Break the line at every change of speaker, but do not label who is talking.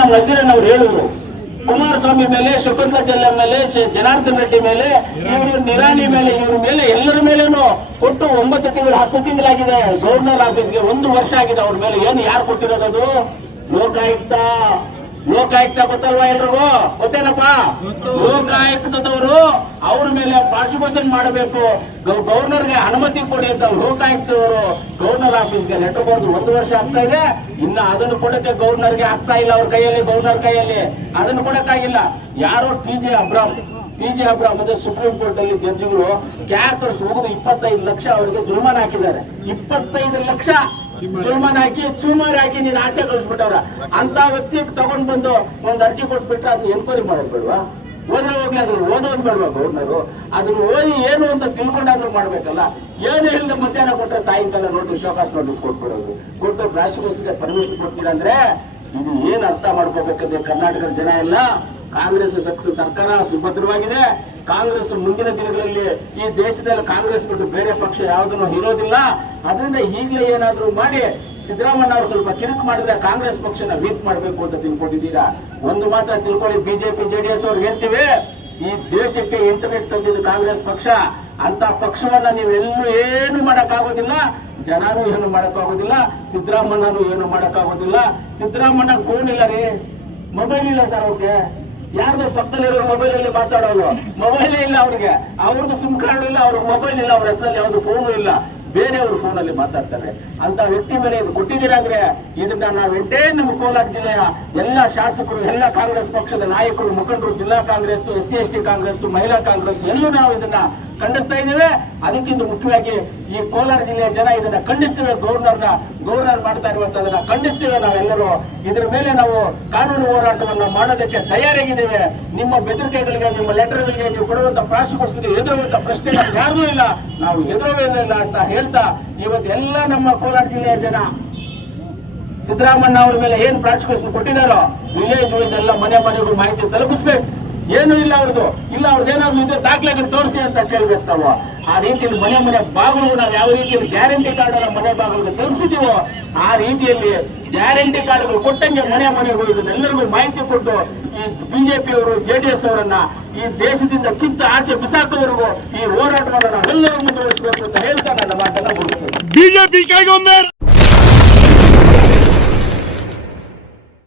ನಮ್ಮ ಅವ್ರು ಹೇಳಿದ್ರು. ಕುಮಾರಸ್ವಾಮಿ ಮೇಲೆ, ಶಕುಂತಲಾ ಜಲ್ಲ ಮೇಲೆ ಜನಾರ್ದನ್ ರೆಡ್ಡಿ ಮೇಲೆ, ಇವರು ನಿರಾಣಿ ಮೇಲೆ, ಇವ್ರ ಮೇಲೆ, ಎಲ್ಲರ ಮೇಲೇನು ಕೊಟ್ಟು ಒಂಬತ್ತು ತಿಂಗಳು, ಹತ್ತು ತಿಂಗಳಾಗಿದೆ. ಗವರ್ನರ್ ಆಫೀಸ್ಗೆ ಒಂದು ವರ್ಷ ಆಗಿದೆ ಅವ್ರ ಮೇಲೆ. ಏನು ಯಾರು ಕೊಟ್ಟಿರೋದು ಅದು? ಲೋಕಾಯುಕ್ತ. ಲೋಕಾಯುಕ್ತ ಗೊತ್ತಲ್ವಾ ಎಲ್ರಿಗೂ? ಗೊತ್ತೇನಪ್ಪ? ಲೋಕಾಯುಕ್ತದವರು ಅವ್ರ ಮೇಲೆ ಪ್ರಾಸಿಕ್ಯೂಷನ್ ಮಾಡಬೇಕು. ಗವರ್ನರ್ಗೆ ಅನುಮತಿ ಕೊಡಿ ಅಂತ ಲೋಕಾಯುಕ್ತದವರು ಗವರ್ನರ್ ಆಫೀಸ್ಗೆ ಲೆಟರ್ ಬರೆದು ಒಂದು ವರ್ಷ ಆಗ್ತಾ ಇದೆ. ಇನ್ನ ಅದನ್ನು ಕೊಡಕ್ಕೆ ಗವರ್ನರ್ಗೆ ಆಗ್ತಾ ಇಲ್ಲ ಅವ್ರ ಕೈಯಲ್ಲಿ ಗವರ್ನರ್ ಕೈಯಲ್ಲಿ. ಅದನ್ನು ಕೊಡಕ್ಕಾಗಿಲ್ಲ. ಯಾರೋ ಟಿ ಜೆ ಅಬ್ರಾಮ್. ಜೆ ಮತ್ತೆ ಸುಪ್ರೀಂ ಕೋರ್ಟ್ ಅಲ್ಲಿ ಜಡ್ಜಿಗಳು ಕ್ಯಾಕರ್ಸ್ ಹೋಗುದು ಇಪ್ಪತ್ತೈದು ಲಕ್ಷ ಅವರಿಗೆ ಜುಲ್ಮಾನ ಹಾಕಿದ್ದಾರೆ. ಇಪ್ಪತ್ತೈದು ಲಕ್ಷ ಜುಲ್ಮಾನ ಹಾಕಿ, ಚೂಮಾರಿ ಹಾಕಿ ನೀನ್ ಆಚೆ ಕಳಿಸ್ಬಿಟ್ಟವ್ರ. ಅಂತ ವ್ಯಕ್ತಿ ತಗೊಂಡ್ ಬಂದು ಒಂದ್ ಅರ್ಜಿ ಕೊಟ್ಬಿಟ್ರೆ ಅದನ್ನ ಎನ್ಕ್ವೈರಿ ಮಾಡೋದು ಬೇಡವಾ ಹೋಗ್ಲಿ ಅದ್ರ ಓದೋದು ಬೇಡವಾ ಗೌರ್ನರು? ಅದನ್ನ ಓದಿ ಏನು ಅಂತ ತಿಳ್ಕೊಂಡಾದ್ರೂ ಮಾಡ್ಬೇಕಲ್ಲ? ಏನು ಇಲ್ಲದೆ ಮಧ್ಯಾಹ್ನ ಕೊಟ್ಟರೆ ಸಾಯಂಕಾಲ ನೋಟಿಸ್, ಶೋಕಾಸ್ ನೋಟಿಸ್ ಕೊಟ್ಬಿಡೋದು. ಕೊಟ್ಟು ರಾಷ್ಟ್ರಪತಿ ಪರ್ಮಿಷನ್ ಕೊಡ್ತೀರಾ ಅಂದ್ರೆ ಇದು ಏನ್ ಅರ್ಥ ಮಾಡ್ಕೋಬೇಕಂದ್ರೆ ಕರ್ನಾಟಕದ ಜನ ಎಲ್ಲ ಕಾಂಗ್ರೆಸ್ ಸರ್ಕಾರ ಸುಭದ್ರವಾಗಿದೆ. ಕಾಂಗ್ರೆಸ್ ಮುಂದಿನ ದಿನಗಳಲ್ಲಿ ಈ ದೇಶದಲ್ಲಿ ಕಾಂಗ್ರೆಸ್ ಬಿಟ್ಟು ಬೇರೆ ಪಕ್ಷ ಯಾವುದನ್ನು ಇರೋದಿಲ್ಲ ಅದರಿಂದ ಈಗಲೇ ಏನಾದರೂ ಮಾಡಿ ಸಿದ್ದರಾಮಣ್ಣ ಅವರು ಸ್ವಲ್ಪ ಕಿರುಕು ಮಾಡಿದ್ರೆ ಕಾಂಗ್ರೆಸ್ ಪಕ್ಷನ ವೀಕ್ ಮಾಡಬೇಕು ಅಂತ ತಿಳ್ಕೊಂಡಿದ್ದೀರಾ? ಒಂದು ಮಾತ್ರ ತಿಳ್ಕೊಳ್ಳಿ, ಬಿಜೆಪಿ, ಜೆಡಿಎಸ್ ಅವ್ರು ಹೇಳ್ತೀವಿ, ಈ ದೇಶಕ್ಕೆ ಇಂಟರ್ನೆಟ್ ತಂದಿದ್ದು ಕಾಂಗ್ರೆಸ್ ಪಕ್ಷ. ಅಂತ ಪಕ್ಷವನ್ನ ನೀವೆಲ್ಲೂ ಏನು ಮಾಡೋಕ್ಕಾಗೋದಿಲ್ಲ. ಜನನೂ ಏನು ಮಾಡೋಕ್ಕಾಗೋದಿಲ್ಲ. ಸಿದ್ದರಾಮಣ್ಣನೂ ಏನು ಮಾಡೋಕ್ಕಾಗೋದಿಲ್ಲ. ಸಿದ್ದರಾಮಣ್ಣ ಫೋನ್ ಇಲ್ಲ ರೀ. ಮೊಬೈಲ್ ಇಲ್ಲ ಸರ್ ಅವ್ರಿಗೆ ಯಾರ್ದು ಪಕ್ಕದಲ್ಲಿರೋ ಮೊಬೈಲ್ ಅಲ್ಲಿ ಮಾತಾಡೋರು? ಮೊಬೈಲ್ ಇಲ್ಲ ಅವ್ರಿಗೆ. ಅವ್ರದ್ದು ಸಿಮ್ ಕಾರ್ಡ್ ಇಲ್ಲ, ಅವ್ರ ಮೊಬೈಲ್ ಇಲ್ಲ, ಅವ್ರ ಹೆಸರಲ್ಲಿ ಯಾವ್ದು ಫೋನು ಇಲ್ಲ. ಬೇರೆಯವ್ರ ಫೋನ್ ಅಲ್ಲಿ ಮಾತಾಡ್ತಾರೆ. ಅಂತ ವ್ಯಕ್ತಿ ಮೇಲೆ ಇದು ಕೊಟ್ಟಿದ್ದೀರಾಂದ್ರೆ ಇದನ್ನ ನಾವೆಂಟೇ ನಮ್ಮ ಕೋಲಾರ ಜಿಲ್ಲೆಯ ಎಲ್ಲ ಶಾಸಕರು, ಎಲ್ಲ ಕಾಂಗ್ರೆಸ್ ಪಕ್ಷದ ನಾಯಕರು, ಮುಖಂಡರು, ಜಿಲ್ಲಾ Congress S C, S T Congress ಮಹಿಳಾ ಕಾಂಗ್ರೆಸ್ ಎಲ್ಲೂ ನಾವು ಇದನ್ನ ಖಂಡಿಸ್ತಾ ಇದ್ದೇವೆ. ಅದಕ್ಕಿಂತ ಮುಖ್ಯವಾಗಿ ಈ ಕೋಲಾರ ಜಿಲ್ಲೆಯ ಜನ ಇದನ್ನ ಖಂಡಿಸ್ತೇವೆ. ಗವರ್ನರ್ನ ಗವರ್ನರ್ ಮಾಡ್ತಾ ಇರುವಂತದನ್ನ ಖಂಡಿಸ್ತೇವೆ ನಾವೆಲ್ಲರೂ. ಇದ್ರ ಮೇಲೆ ನಾವು ಕಾನೂನು ಹೋರಾಟವನ್ನ ಮಾಡೋದಕ್ಕೆ ತಯಾರಾಗಿದ್ದೇವೆ. ನಿಮ್ಮ ಬೆದರಿಕೆಗಳಿಗೆ ನಿಮ್ಮ ಲೆಟರ್ಗಳಿಗೆ ನೀವು ಕೊಡುವಂತ ಪ್ರಾಸಿಕ್ಯೂಷನ್ಗೆ ಎದುರುವಂತ ಪ್ರಶ್ನೆ ಯಾರೂ ಯಾರಿಗೂ ಇಲ್ಲ. ನಾವು ಎದುರುವೇನಿಲ್ಲ ಅಂತ ಹೇಳ್ತಾ ಇವತ್ತು ಎಲ್ಲ ನಮ್ಮ ಕೋಲಾರ ಜಿಲ್ಲೆಯ ಜನ ಸಿದ್ದರಾಮಣ್ಣ ಅವರ ಮೇಲೆ ಏನ್ ಪ್ರಾಸಿಕ್ಯೂಷನ್ ಕೊಟ್ಟಿದ್ದಾರೋ, ವಿಲೇಜ್ ವೈಸ್ ಎಲ್ಲ ಮನೆ ಮನೆಗೂ ಮಾಹಿತಿ ತಲುಪಿಸ್ಬೇಕು. ಏನು ಇಲ್ಲ ಅವ್ರದ್ದು. ಇಲ್ಲ, ಅವ್ರದ್ದು ಏನಾದ್ರು ಇದ್ರೆ ದಾಖಲೆಗೆ ತೋರಿಸಿ ಅಂತ ಕೇಳ್ಬೇಕು ನಾವು. ಆ ರೀತಿಯಲ್ಲಿ ಮನೆ ಮನೆ ಬಾಗಿಲು ನಾವು ಯಾವ ರೀತಿಯಲ್ಲಿ ಗ್ಯಾರಂಟಿ ಕಾರ್ಡ್ ಅನ್ನ ಮನೆ ಬಾಗಿಲು ತರಿಸಿದೀವೋ ಆ ರೀತಿಯಲ್ಲಿ ಗ್ಯಾರಂಟಿ ಕಾರ್ಡ್ಗಳು ಕೊಟ್ಟಂಗೆ ಮನೆ ಮನೆಗಳು ಎಲ್ಲರಿಗೂ ಮಾಹಿತಿ ಕೊಟ್ಟು ಈ ಬಿಜೆಪಿ ಅವರು ಎಸ್ ಅವರನ್ನ ಈ ದೇಶದಿಂದ ಕಿತ್ತು ಆಚೆ ಬಿಸಾಕೋವರೆಗೂ ಈ ಹೋರಾಟವನ್ನು ನಾವೆಲ್ಲರೂ ಮುಂದುವರಿಸಬೇಕು ಅಂತ ಹೇಳ್ತಾ ನನ್ನ ಮಾತನ್ನ
ಬಿಜೆಪಿ